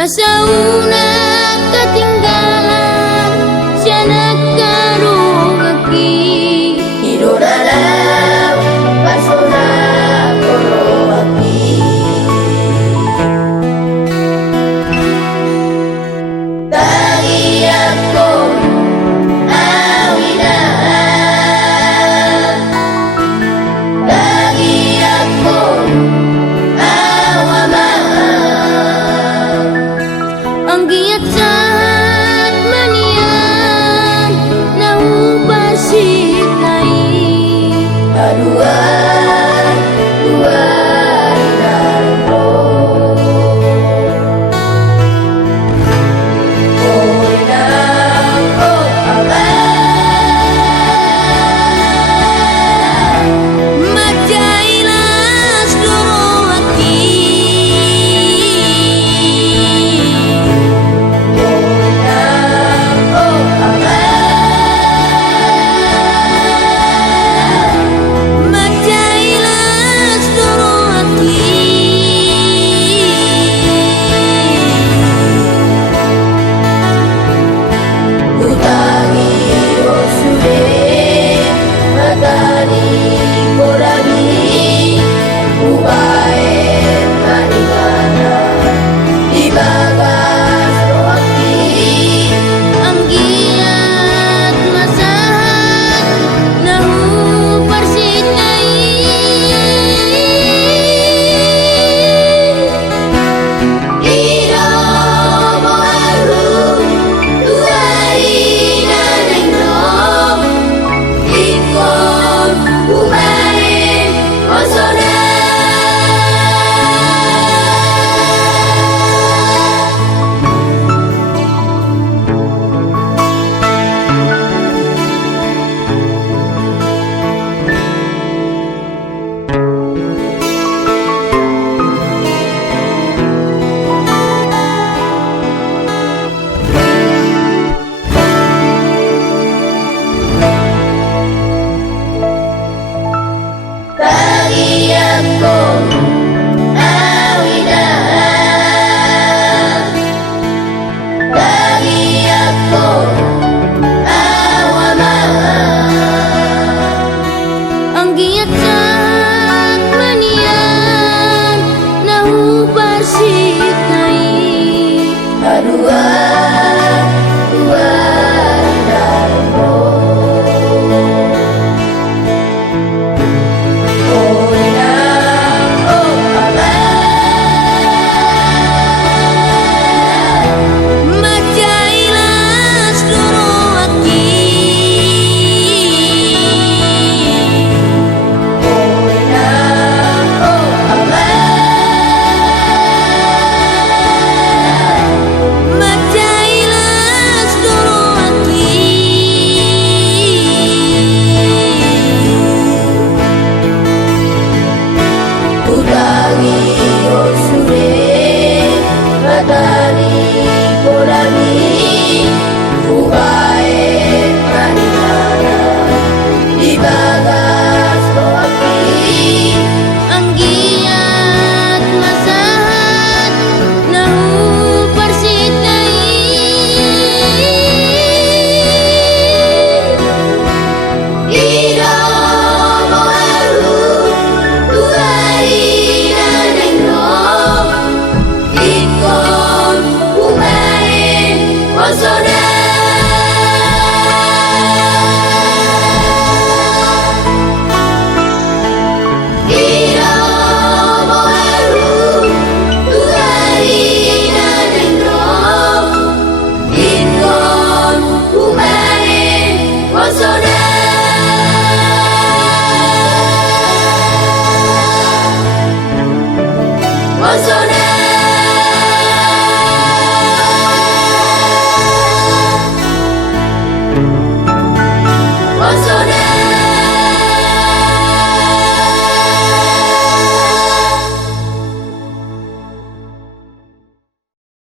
Asauna ketinggalan siana karungaki Hidoralam pasona korowaki Tagiyako awina Tagiyako awama ang giat saat manian naubasikai Aduan, duan darbo Koy nang ko abang majailas dorowaki Koy nang ko abang majailas dorowaki Utangi osude matani korabi ubae marigana dibagas rohaki ang giat masahat nahuparsingai Iro moaru tuari nanengno ikon ubae osona Tagiyako awina Tagiyako awama ang giat saat manian nahuparsingai Aduan, duan darbo Koy nang ko abang majailas dorowaki Koy nang ko abang majailas dorowaki Utangi osude matani korabi ubae marigana dibagas rohaki ang giat masahat nahuparsingai Iro moaru tuari nanengno ikon ubae osona Iro moaru tuari nanengno ikon ubae osona Osona